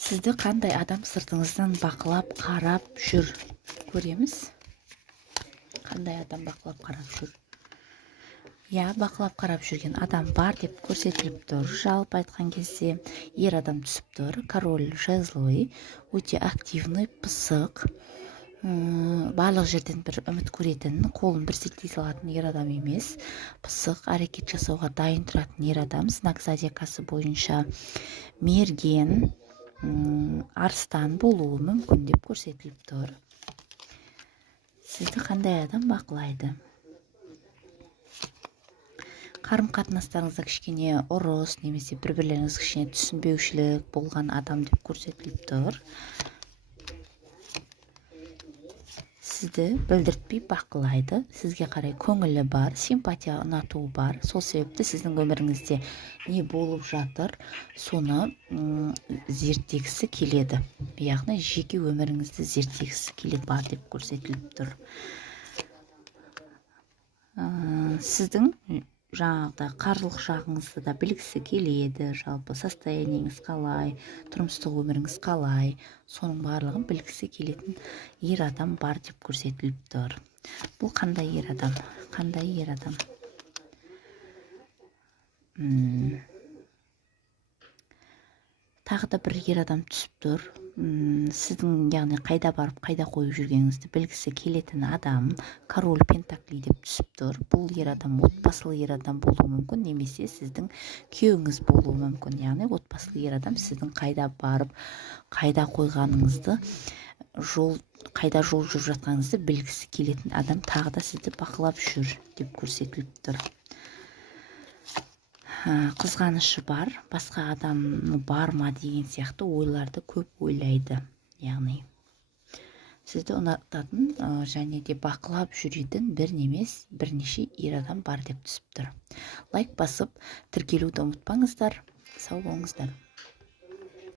Сізді қандай адам сыртыңыздан бақылап, қарап жүр? Көреміз. Қандай адам бақылап, қарап жүр? Бақылап, қарап жүрген адам бар деп көрсетіліп тұр. Жалпы айтқан кезде ер адам түсіп тұр. Король жезловый, өте активный, пысық, барлық жерден бір үміт көретін, қолын бір сілтей салатын ер адам емес. Пысық, әрекет жасауға дайын тұратын ер адам. Знак зодиакасы бойынша мерген, арыстан болуы мүмкін деп көрсетіліп тұр. Сізді қандай адам бақылайды? Қарым-қатынастарыңызда кішкене ұрыс немесе бір-бірлеріңіз кішкене түсінбеушілік болған адам деп көрсетіліп тұр. Сізді білдіртпей бақылайды, сізге қарай көңілі бар, симпатия, ұнатуы бар. Сол себепті сіздің өміріңізде не болып жатыр, соны зерттегісі келеді. Яғни жеке өміріңізді зерттегісі келеді бар деп көрсетіліп тұр. Сіздің жаңағыда қаржылық жағыңызды да білгісі келеді, жалпы состояниеңіз қалай, тұрмыстық өміріңіз қалай, соның барлығын білгісі келетін ер адам бар деп көрсетіліп тұр. Бұл қандай ер адам? Қандай ер адам? Тағы да бір ер адам түсіп тұр. Сіздің яғни қайда барып, қайда қойып жүргеніңізді білгісі келетін адам. Король пентакли деп түсіп тұр. Бұл ер адам отбасылы ер адам болуы мүмкін, немесе сіздің күйеуіңіз болуы мүмкін. Яғни отбасылы ер адам сіздің қайда барып, қайда қойғаныңызды, қайда жол жүріп жатқаныңызды білгісі келетін адам тағы да сізді бақылап жүр деп көрсетіліп тұр. Қызғанышы бар, басқа адам бар ма деген сияқты ойларды көп ойлайды. Яғни сізді ұнататын және де бақылап жүретін бір немес бірнеше ер адам бар деп түсіп тұр. Лайк басып, тіркелуді ұмытпаңыздар. Сау болыңыздар.